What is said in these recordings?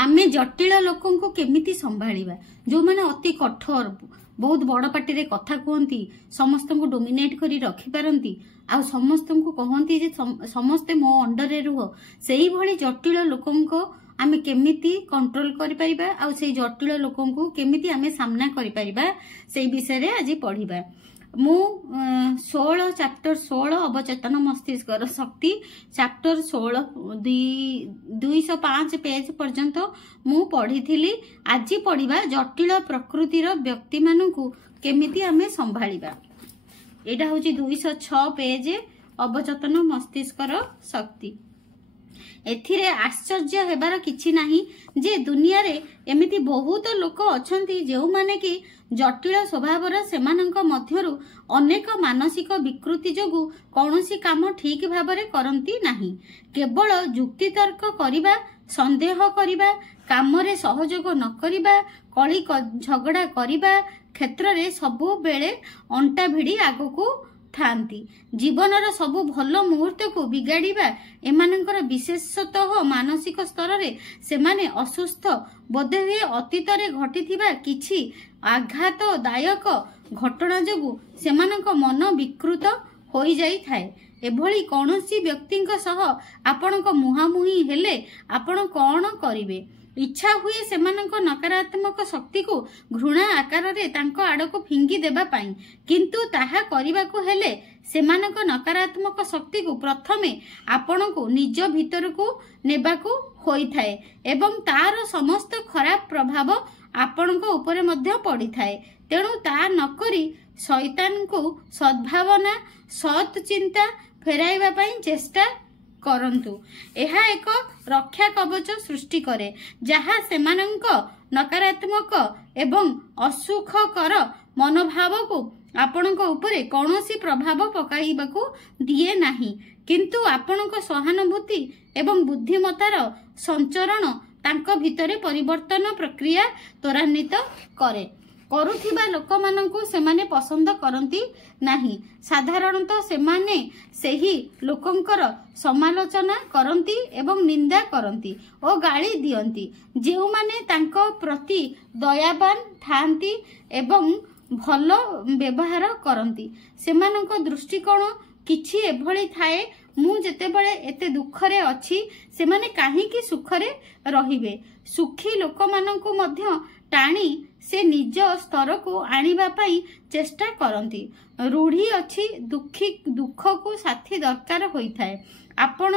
आमे जटिल लोकों को केमिति संभाळिबा जो माने अति कठोर बहुत बड़ पार्टी रे कथा कहती समस्त को डोमिनेट करी रखी पारंती आ समस्त को कहती जे समस्ते मो अंडर रे रुह सेही भली जटिल लोकों को आमे केमिति कंट्रोल करि परिबा आ सेही जटिल लोकों को केमिति आमे सामना करि परिबा सेही विषय रे आज पढिबा मु 16 चैप्टर 16 अवचेतन मस्तिष्क शक्ति चैप्टर 16 205 पेज पर्यंत मु पढ़ी थी। आज पढ़िबा जटिल प्रकृतिर व्यक्ति मानकु केमिति आमे संभाळिबा। एटा होची 206 पेज अवचेतन मस्तिष्कर शक्ति। एथिरे आश्चर्य हेबार किछि नाही जे दुनिया रे एमिति बहुत लोक अछंती जेउ माने कि जटिल स्वभावर सेमानंक मध्यरु अनेक मानसिक विकृति जोगु कौनसी काम ठीक भाबरे करंती नाही। केवल जुक्ति तर्क करिबा संदेह करिबा कामरे सहयोग न करिबा कली झगड़ा करिबा क्षेत्र रे सबु बेले अंटा भिड़ी आगकू थांती। जीवनर सबु भल मुहूर्त को बिगाड़िबा एमानंकर विशेषतः मानसिक स्तर रे सेमाने असुस्थ बोधे हुए अतीत रे घटिथिबा किछि आघातदायक घटना जोगु सेमानंक मन विकृत होई जाई थाए। एभली कौनसी व्यक्तिंक सह आपनक मुहामुही हेले आपण कौन करिवे? इच्छा हुए सेमानंक नकारात्मक शक्ति को घृणा आकार रे तांको आड़को फिंगी देबा पाई किंतु ताहा करिबाकू हेले सेमानंक नकारात्मक शक्ति को प्रथमे आपनको निज भीतर को नेबाकू होई थाए एवं तार समस्त खराब प्रभाव आपनको ऊपर मध्य पड़ी थाए। तेणु ता नकरी शैतान को सद्भावना सत् चिंता फेराइबा पाई चेष्टा करंतु। एहा एक रक्षा कवच सृष्टि करे जहा सेमानंक नकारात्मक एवं असुखकर मनोभाव को आपनक ऊपर कौनसी प्रभाव पकाइबाकू दिए नाही किंतु आपनक सहानुभूति एवं बुद्धिमतार संचरण तांको भितरे परिवर्तन प्रक्रिया त्वरान्वित करे। करुथिबा लोक माननकु सेमाने पसंद करंती नाही। साधारणतः सेमाने सेही लोकंकर समालोचना करंती एवं निंदा करंती ओ गाली दियंती जेउ माने तांको प्रति दयावान थांती एवं भलो व्यवहार करंती। सेमानक दृष्टिकोण किछि एभली थाए मु जेतेबेले एते दुखरे अछि सेमाने काहेकि सुखरे रहिबे। सुखी लोक माननकु मध्य टाणी से निज स्तर को आनिबा पाई चेष्टा करंती। रूढ़ी अछि दुख को साथी दरकार होई थाए। आपण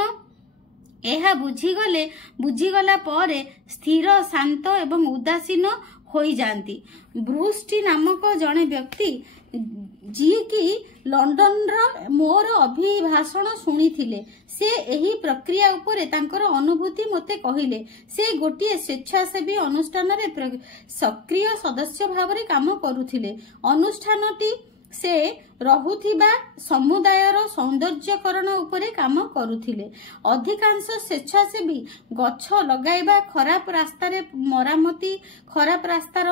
एहा बुझीगला परे स्थिर शांत एवं उदासीन होई जांती। ब्रूस टी नामक जने व्यक्ति जी कि लंडन रो मोर अभिभाषण सुनी थिले से एही प्रक्रिया उपरे तांकर अनुभूति मते कहिले। से गोटिए स्वेच्छासेवी अनुष्ठान रे सक्रिय सदस्य भाव काम करुथिले। अनुष्ठानटी से रहुथिबा समुदायर सौंदर्यकरण उपरे काम करुथिले। अधिकांश स्वेच्छासेवी गछ लगाइबा खराब रास्तार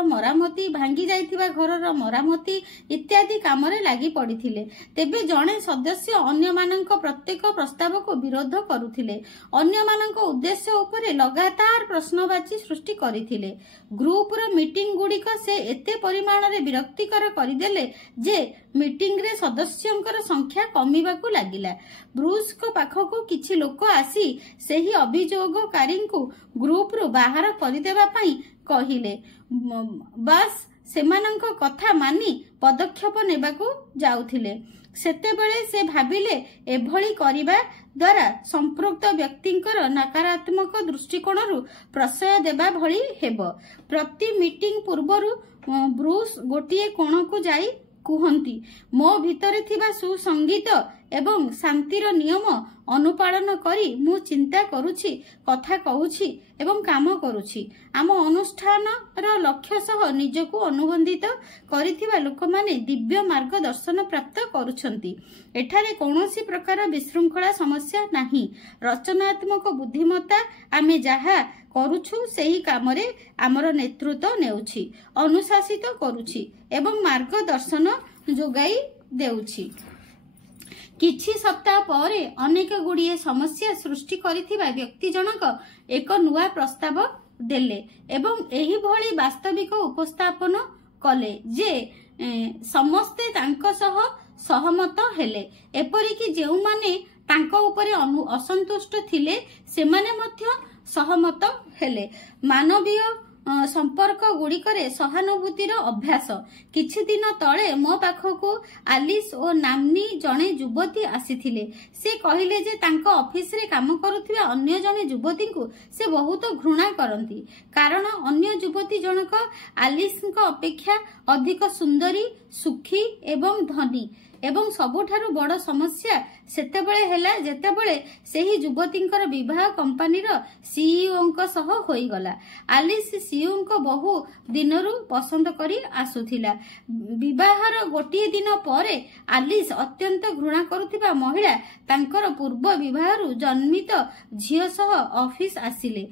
मरामती भांगी जाइथिबा घरर मरामती इत्यादि काम रे लागि पड़िथिले। तेबे जणे सदस्य अन्य मानक प्रत्येक प्रस्ताव को विरोध करुथिले। अन्य मानक उद्देश्य उपरे लगातार प्रश्नवाची सृष्टि करिथिले। ग्रुप रो मीटिंग गुडिक से एते परिमाण रे विरक्तिकर करिदेले जे मीटिंग रे सदस्यंकर संख्या कमिबाकू लागिला। ब्रूस को पाखकू किछि लोक आसी सेही अभियोगकारी को ग्रुप रो बाहर करिदेबा पाई कहिले। बस सेमानंक कथा मानी पदक्षेप नेबाकू जाउथिले। सेतेबेले से भाबिले एभली करिबा द्वारा संपृक्त व्यक्तिंकर नकारात्मक दृष्टिकोणरू प्रशय देबा भली हेबो। प्रति मीटिंग पूर्वरु ब्रूस गोटिए कोण को जाई कुहंती मो भितरे थिबा सुसंगीत एवं शांतिर नियम अनुपालन करी मु चिंता करुछि कथा कहूछि एवं काम करुछि। आम अनुष्ठान रो लक्ष्य सह निजको अनुबंधित करिथिबा लोक माने दिव्य मार्ग दर्शन प्राप्त करुछंती। एठारे कौनसी प्रकार विशृंखला समस्या नाही। रचनात्मक बुद्धिमत्ता आमे जहा करुछु सेही कामरे आमर नेतृत्व नेउछि अनुशासित करुछि एवं मार्ग दर्शन जोगाई देउछि। किछि सप्ताह पर अनेक गुड़िए समस्या सृष्टि करिथिबा व्यक्ति जनक एक नुआ प्रस्ताव देले एवं एही भली वास्तविक उपस्थापन कले जे समस्ते तांको सह सहमत हेले एपरिकी जेउ माने तांको उपरे असंतुष्ट थिले सेमाने मध्य सहमत हेले। मानवीय संपर्क गुड़िकरे सहानुभूतिर अभ्यास किछि दिन तले मो पाखकु आलिस ओ नामनी जणे युवती आसीथिले। से कहिले जे तांको ऑफिस रे काम करुथिबा अन्य जणे युवती को से बहुत घृणा करंती कारण अन्य युवती जनक आलिस अपेक्षा अधिक सुंदरी सुखी एवं धनी एवं सबुठारु बड़ समस्या सेतेबेले हेला जेतेबेले सेही युवतींकर विवाह कंपनीर सीईओ को सह होई गला। आलिस सीईओ को बहु दिनरु पसंद करी आसुथिला। विवाहर गोटे दिन परे आलिस अत्यंत घृणा करुथिबा महिला तांकर पूर्व विवाहरु जन्मित झियो सह ऑफिस आसिले।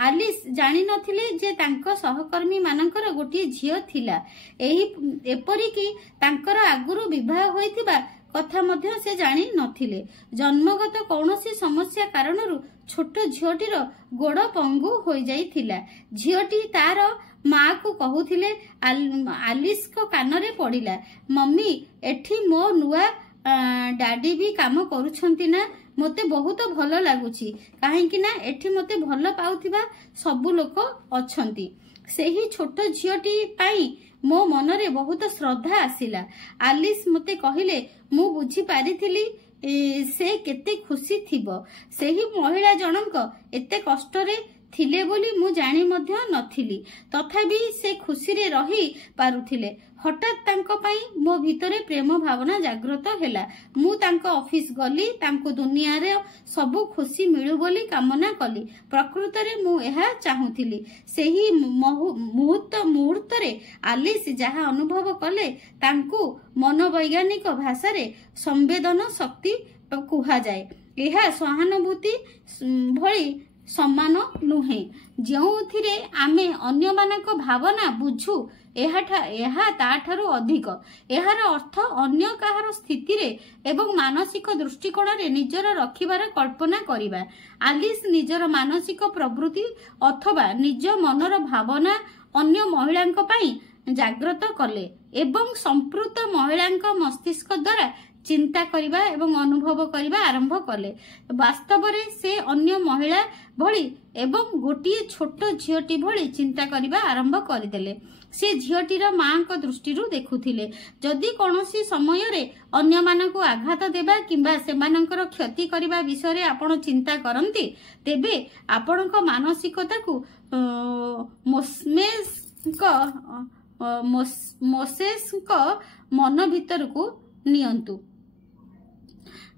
आलिस जानि नथिले जे तांको सहकर्मी मानकर गोटे झियो थिला। एही एपरि कि तांकर आगुरु विवाह होइथिबा कथा मध्य से जानि नथिले। जन्मगत कौनसी समस्या कारणरु छोट झियोटीर गोड़ पंगु होई जाइथिला। झियोटी तार माँ को कहूथिले आलिस को कानरे पड़िला, मम्मी एठी मो नुआ डाडी भी काम करूछंती ना, मते बहुत भल लागुची काहेकि ना एठी मते भल पाउथिबा सबु लोक अछंती। सेही छोट झियोटी पाई मो मनरे बहुत श्रद्धा आसिला। आलिस मते कहिले मु बुझी पारिथिली से केते खुशी थिबो। सेही महिला जनक एते कष्टरे थिले बोली मु जानि मध्य नथिली, तथापि से खुशी रे रही पारुथिले। हठात तांको पाई मो भितरे प्रेम भावना जागृत हेला। मु तांको ऑफिस गली, तांको दुनिया रे सबु खुशी मिलु बोली कामना कली। प्रकृत रे मु एहा चाहुथिली। सेही मुहूर्त रे आलिस जहा अनुभव कले तांको मनोवैज्ञानिक भाषा रे संवेदन शक्ति कुहा जाए। एहा सहानुभूति भली सम्मान नुहे जोथिरे आमे अन्य मानक भावना बुझु एहा ताठारु अधिक। एहार अर्थ अन्य काहार स्थिति रे एवं मानसिक दृष्टिकोण रे निजर रखिबार कल्पना करिबा। आलिस निजर मानसिक प्रवृत्ति अथवा निज मनर भावना अन्य महिलांक पई जागृत कले एवं संपृक्त महिलांक मस्तिष्क द्वारा चिंता करिबा एवं अनुभव करिबा आरंभ कले। वास्तव रे से अन्य महिला भली एवं गोटिए छोट झियोटी भली चिंता करिबा आरंभ करिदेले। से झियोटीर मां को दृष्टिरु देखुथिले जदि कोनोसी समय रे अन्य मानकु आघात देबा किंबा सेमानकर क्षति करिबा विषय रे आपण चिंता करंती तेबे आपणक मानसिकता को मोसेस को मन भीतर को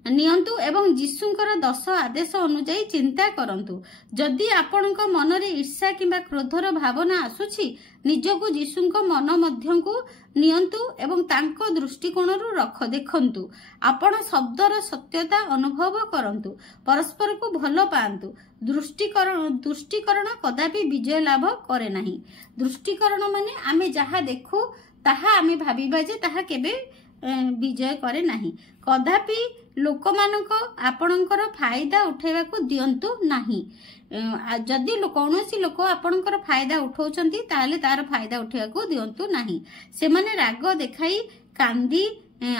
नियंतु एवं जीशुंकर 10 आदेश अनुଯାୟୀ चिंता करंतु। जदि आपणक मनरे ईर्ष्या किंबा क्रोधर भावना आसुछि निजको जीशुंक मन मध्यकु नियंतु एवं तांको दृष्टिकोणरु देखंतु। आपण शब्दर सत्यता अनुभव करंतु, परस्पर को भल पांतु। दृष्टिकरण कदापि विजय लाभ करे नाही। दृष्टिकरण माने आमे जहा देखु ताहा आमे भाबिबा जे ताहा केबे विजय करे नाही। कदापि लोक मानक आपणकर फायदा उठेबा को दियंतु नाही। जदि कौनसी लोक आपणकर फायदा उठाउछंती ताले तार फायदा उठेबा को दियंतु नाही। से माने राग देखाई कांदी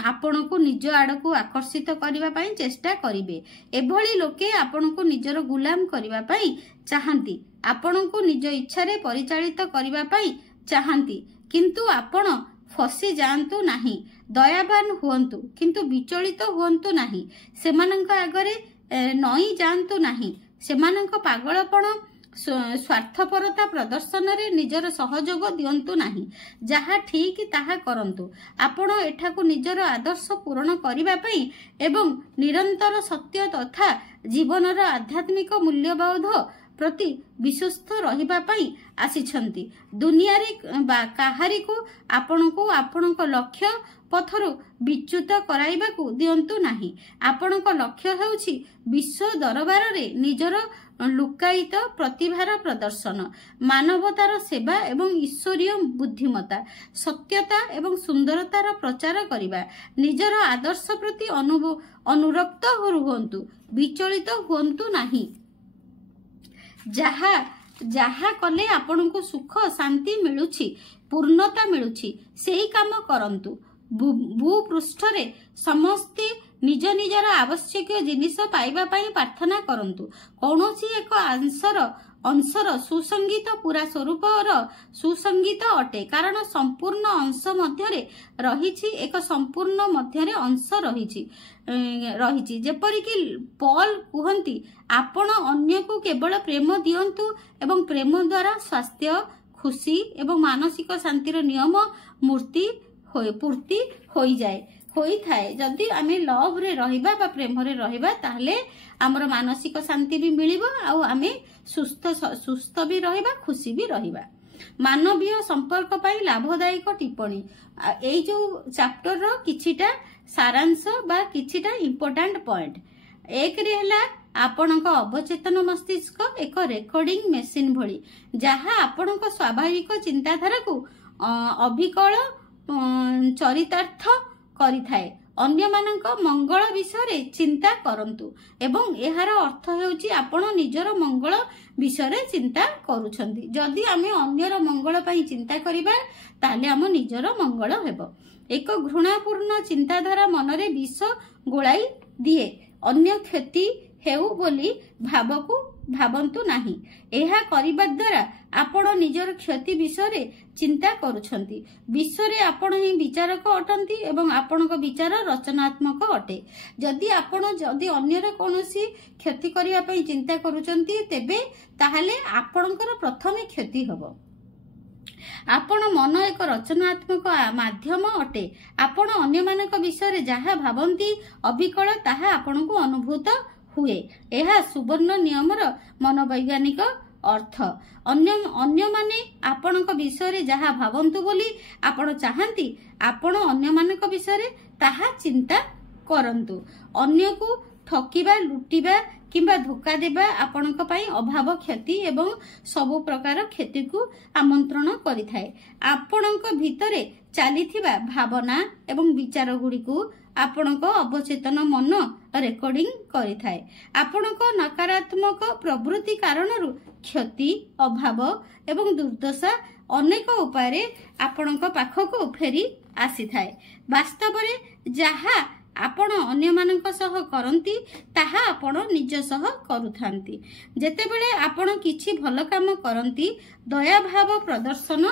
आपण को निज आड़ को आकर्षित करबा पई चेष्टा करिवे। एभली लोके आपण को निजर गुलाम करबा पई चाहंती, आपण को निज इच्छा रे परिचालित करबा पई चाहंती, किंतु आपण फसी जांतु नाही। दयावान हुअन्तु किंतु विचलित हुअन्तु नाही। सेमानंक आगरे नई जांतु नाही। सेमानंक पागलपण स्वार्थपरता प्रदर्शन रे निजर सहयोग दियंतु नाही। जहा ठीक ताहा करंतु। आपण एठाकु निजर आदर्श पूर्ण करिबा पई एवं निरंतर सत्य तथा जीवनर आध्यात्मिक मूल्यबोध प्रति विश्वस्त रहिबा पई आसीछंती। दुनिया रे काहारी को आपणको लक्ष्य पथरु विच्युत कराइबा को दियंतु नाही। आपणको लक्ष्य हेउछि विश्व दरबार रे निजर लुकायित प्रतिभार प्रदर्शन, मानवतार सेवा एवं ईश्वरीय बुद्धिमता, सत्यता एवं सुंदरतार प्रचार करिबा। निजर आदर्श प्रति अनुरक्त हुअन्तु, विचलित हुअन्तु नाही। जहा ଯାହା କଲେ ଆପଣଙ୍କୁ ସୁଖ ଶାନ୍ତି ମିଳୁଛି, ପୂର୍ଣ୍ଣତା ମିଳୁଛି, ସେଇ କାମ କରନ୍ତୁ। ଭୂପୃଷ୍ଠରେ ସମସ୍ତେ ନିଜ ନିଜର ଆବଶ୍ୟକୀୟ ଜିନିଷ ପାଇବା ପାଇଁ ପ୍ରାର୍ଥନା କରନ୍ତୁ। କୌଣସି ଏକ ଅଂଶର ସୁସଙ୍ଗୀତ ପୁରା ସ୍ୱରୂପର ସୁସଙ୍ଗୀତ ଅଟେ, କାରଣ ସମ୍ପୂର୍ଣ୍ଣ ଅଂଶ ମଧ୍ୟରେ ରହିଛି ଏକ ସମ୍ପୂର୍ଣ୍ଣ ମଧ୍ୟରେ ଅଂଶ ରହିଛି। ଯେପରିକି ପଲ୍ କୁହନ୍ତି, ଆପଣ ଅନ୍ୟକୁ କେବଳ ପ୍ରେମ ଦିଅନ୍ତୁ ଏବଂ ପ୍ରେମ ଦ୍ୱାରା ସ୍ୱାସ୍ଥ୍ୟ, ଖୁସି ଏବଂ ମାନସିକ ଶାନ୍ତିର ନିୟମ ପୂର୍ତ୍ତି ହୋଇଥାଏ। ଯଦି ଆମେ ଲଭରେ ରହିବା ବା ପ୍ରେମରେ ରହିବା, ତାହେଲେ ଆମର ମାନସିକ ଶାନ୍ତି ବି ମିଳିବ, ଆଉ ଆମେ ସୁସ୍ଥ ବି ରହିବା, ଖୁସି ବି ରହିବା। ମାନବୀୟ ସମ୍ପର୍କ ପାଇଁ ଲାଭଦାୟକ ଟିପ୍ପଣୀ। ଏଇ ଯୋଉ ଚାପ୍ଟରର କିଛିଟା ସାରାଂଶ ବା କିଛିଟା ଇମ୍ପୋର୍ଟାଣ୍ଟ ପଏଣ୍ଟ। ଏକରେ ହେଲା, ଆପଣଙ୍କ ଅବଚେତନ ମସ୍ତିଷ୍କ ଏକ ରେକର୍ଡିଂ ମେସିନ ଭଳି, ଯାହା ଆପଣଙ୍କ ସ୍ୱାଭାବିକ ଚିନ୍ତାଧାରାକୁ ଅବିକଳ ଚରିତାର୍ଥ କରିଥାଏ। ଅନ୍ୟମାନଙ୍କ ମଙ୍ଗଳ ବିଷୟରେ ଚିନ୍ତା କରନ୍ତୁ ଏବଂ ଏହାର ଅର୍ଥ ହେଉଛି ଆପଣ ନିଜର ମଙ୍ଗଳ ବିଷୟରେ ଚିନ୍ତା କରୁଛନ୍ତି। ଯଦି ଆମେ ଅନ୍ୟର ମଙ୍ଗଳ ପାଇଁ ଚିନ୍ତା କରିବା, ତାହେଲେ ଆମ ନିଜର ମଙ୍ଗଳ ହେବ। ଏକ ଘୃଣାପୂର୍ଣ୍ଣ ଚିନ୍ତାଧାରା ମନରେ ବିଷ ଗୋଳାଇ ଦିଏ। ଅନ୍ୟ କ୍ଷତି ହେଉ ବୋଲି ଭାବନ୍ତୁ ନାହିଁ। ଏହା କରିବା ଦ୍ୱାରା ଆପଣ ନିଜର କ୍ଷତି ବିଷୟରେ ଚିନ୍ତା କରୁଛନ୍ତି। ବିଶ୍ୱରେ ଆପଣ ହିଁ ବିଚାରକ ଅଟନ୍ତି ଏବଂ ଆପଣଙ୍କ ବିଚାର ରଚନାତ୍ମକ ଅଟେ। ଯଦି ଅନ୍ୟର କୌଣସି କ୍ଷତି କରିବା ପାଇଁ ଚିନ୍ତା କରୁଛନ୍ତି, ତେବେ ତାହେଲେ ଆପଣଙ୍କର ପ୍ରଥମେ କ୍ଷତି ହେବ। ଆପଣ ମନ ଏକ ରଚନାତ୍ମକ ମାଧ୍ୟମ ଅଟେ। ଆପଣ ଅନ୍ୟମାନଙ୍କ ବିଷୟରେ ଯାହା ଭାବନ୍ତି, ଅବିକଳ ତାହା ଆପଣଙ୍କୁ ଅନୁଭୂତ ହୁଏ। ଏହା ସୁବର୍ଣ୍ଣ ନିୟମର ମନୋବୈଜ୍ଞାନିକ ଅର୍ଥ। ଅନ୍ୟମାନେ ଆପଣଙ୍କ ବିଷୟରେ ଯାହା ଭାବନ୍ତୁ ବୋଲି ଆପଣ ଚାହାନ୍ତି, ଆପଣ ଅନ୍ୟମାନଙ୍କ ବିଷୟରେ ତାହା ଚିନ୍ତା କରନ୍ତୁ। ଅନ୍ୟକୁ ଠକିବା, ଲୁଟିବା କିମ୍ବା ଧୋକା ଦେବା ଆପଣଙ୍କ ପାଇଁ ଅଭାବ, କ୍ଷତି ଏବଂ ସବୁ ପ୍ରକାର କ୍ଷତିକୁ ଆମନ୍ତ୍ରଣ କରିଥାଏ। ଆପଣଙ୍କ ଭିତରେ ଚାଲିଥିବା ଭାବନା ଏବଂ ବିଚାର ଗୁଡ଼ିକୁ ଆପଣଙ୍କ ଅବଚେତନ ମନ ରେକର୍ଡିଂ କରିଥାଏ। ଆପଣଙ୍କ ନକାରାତ୍ମକ ପ୍ରବୃତ୍ତି କାରଣରୁ କ୍ଷତି, ଅଭାବ ଏବଂ ଦୁର୍ଦ୍ଦଶା ଅନେକ ଉପାୟରେ ଆପଣଙ୍କ ପାଖକୁ ଫେରି ଆସିଥାଏ। ବାସ୍ତବରେ ଯାହା ଆପଣ ଅନ୍ୟମାନଙ୍କ ସହ କରନ୍ତି, ତାହା ଆପଣ ନିଜ ସହ କରୁଥାନ୍ତି। ଯେତେବେଳେ ଆପଣ କିଛି ଭଲ କାମ କରନ୍ତି, ଦୟାଭାବ ପ୍ରଦର୍ଶନ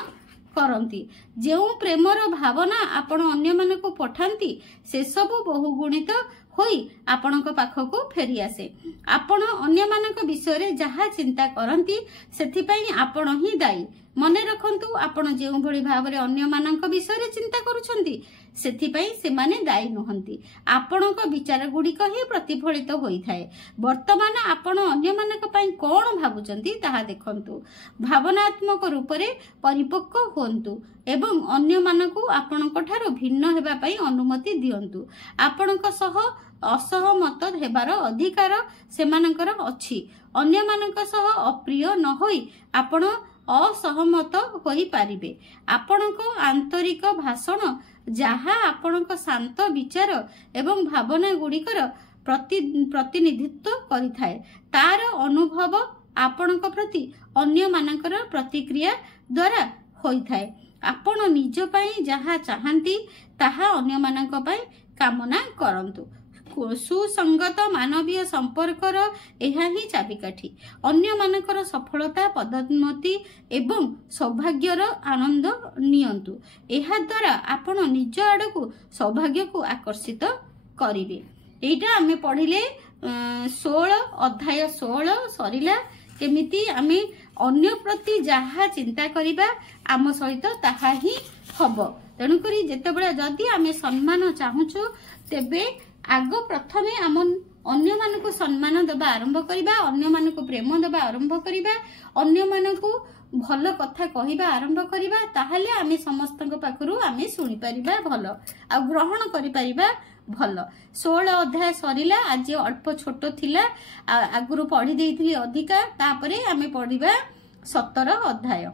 କରନ୍ତି, ଯେଉଁ ପ୍ରେମର ଭାବନା ଆପଣ ଅନ୍ୟମାନଙ୍କୁ ପଠାନ୍ତି, ସେସବୁ ବହୁଗୁଣିତ ହୋଇ ଆପଣଙ୍କ ପାଖକୁ ଫେରିଆସେ। ଆପଣ ଅନ୍ୟମାନଙ୍କ ବିଷୟରେ ଯାହା ଚିନ୍ତା କରନ୍ତି, ସେଥିପାଇଁ ଆପଣ ହିଁ ଦାୟୀ। ମନେ ରଖନ୍ତୁ, ଆପଣ ଯେଉଁଭଳି ଭାବରେ ଅନ୍ୟମାନଙ୍କ ବିଷୟରେ ଚିନ୍ତା କରୁଛନ୍ତି, ସେଥିପାଇଁ ସେମାନେ ଦାୟୀ ନୁହନ୍ତି। ଆପଣଙ୍କ ବିଚାର ଗୁଡ଼ିକ ହିଁ ପ୍ରତିଫଳିତ ହୋଇଥାଏ। ବର୍ତ୍ତମାନ ଆପଣ ଅନ୍ୟମାନଙ୍କ ପାଇଁ କ'ଣ ଭାବୁଛନ୍ତି ତାହା ଦେଖନ୍ତୁ। ଭାବନାତ୍ମକ ରୂପରେ ପରିପକ୍ୱ ହୁଅନ୍ତୁ ଏବଂ ଅନ୍ୟମାନଙ୍କୁ ଆପଣଙ୍କ ଠାରୁ ଭିନ୍ନ ହେବା ପାଇଁ ଅନୁମତି ଦିଅନ୍ତୁ। ଆପଣଙ୍କ ସହ ଅସହମତ ହେବାର ଅଧିକାର ସେମାନଙ୍କର ଅଛି। ଅନ୍ୟମାନଙ୍କ ସହ ଅପ୍ରିୟ ନ ହୋଇ ଆପଣ ଅସହମତ ହୋଇପାରିବେ। ଆପଣଙ୍କ ଆନ୍ତରିକ ଭାଷଣ, ଯାହା ଆପଣଙ୍କ ଶାନ୍ତ ବିଚାର ଏବଂ ଭାବନା ଗୁଡ଼ିକର ପ୍ରତିନିଧିତ୍ୱ କରିଥାଏ, ତାର ଅନୁଭବ ଆପଣଙ୍କ ପ୍ରତି ଅନ୍ୟମାନଙ୍କର ପ୍ରତିକ୍ରିୟା ଦ୍ୱାରା ହୋଇଥାଏ। ଆପଣ ନିଜ ପାଇଁ ଯାହା ଚାହାନ୍ତି, ତାହା ଅନ୍ୟମାନଙ୍କ ପାଇଁ କାମନା କରନ୍ତୁ। ସୁସଙ୍ଗତ ମାନବୀୟ ସମ୍ପର୍କର ଏହା ହିଁ ଚାବିକାଠି। ଅନ୍ୟମାନଙ୍କର ସଫଳତା, ପଦୋନ୍ନତି ଏବଂ ସୌଭାଗ୍ୟର ଆନନ୍ଦ ନିଅନ୍ତୁ। ଏହା ଦ୍ୱାରା ଆପଣ ନିଜ ଆଡ଼କୁ ସୌଭାଗ୍ୟକୁ ଆକର୍ଷିତ କରିବେ। ଏଇଟା ଆମେ ପଢିଲେ ଅଧ୍ୟାୟ 16 ସରିଲା। କେମିତି ଆମେ ଅନ୍ୟ ପ୍ରତି ଯାହା ଚିନ୍ତା କରିବା, ଆମ ସହିତ ତାହା ହିଁ ହବ। ତେଣୁକରି ଯଦି ଆମେ ସମ୍ମାନ ଚାହୁଁଛୁ, ତେବେ ପ୍ରଥମେ ଆମ ଅନ୍ୟମାନଙ୍କୁ ସମ୍ମାନ ଦେବା ଆରମ୍ଭ କରିବା, ଅନ୍ୟମାନଙ୍କୁ ପ୍ରେମ ଦେବା ଆରମ୍ଭ କରିବା, ଅନ୍ୟମାନଙ୍କୁ ଭଲ କଥା କହିବା ଆରମ୍ଭ କରିବା। ତାହେଲେ ଆମେ ସମସ୍ତଙ୍କ ପାଖରୁ ଆମେ ଶୁଣିପାରିବା ଭଲ, ଆଉ ଗ୍ରହଣ କରିପାରିବା ଭଲ। 16 ଅଧ୍ୟାୟ ସରିଲା। ଆଜି ଅଳ୍ପ ଛୋଟ ଥିଲା, ଆଗରୁ ପଢି ଦେଇଥିଲି ଅଧିକା। ତାପରେ ଆମେ ପଢିବା 17 ଅଧ୍ୟାୟ।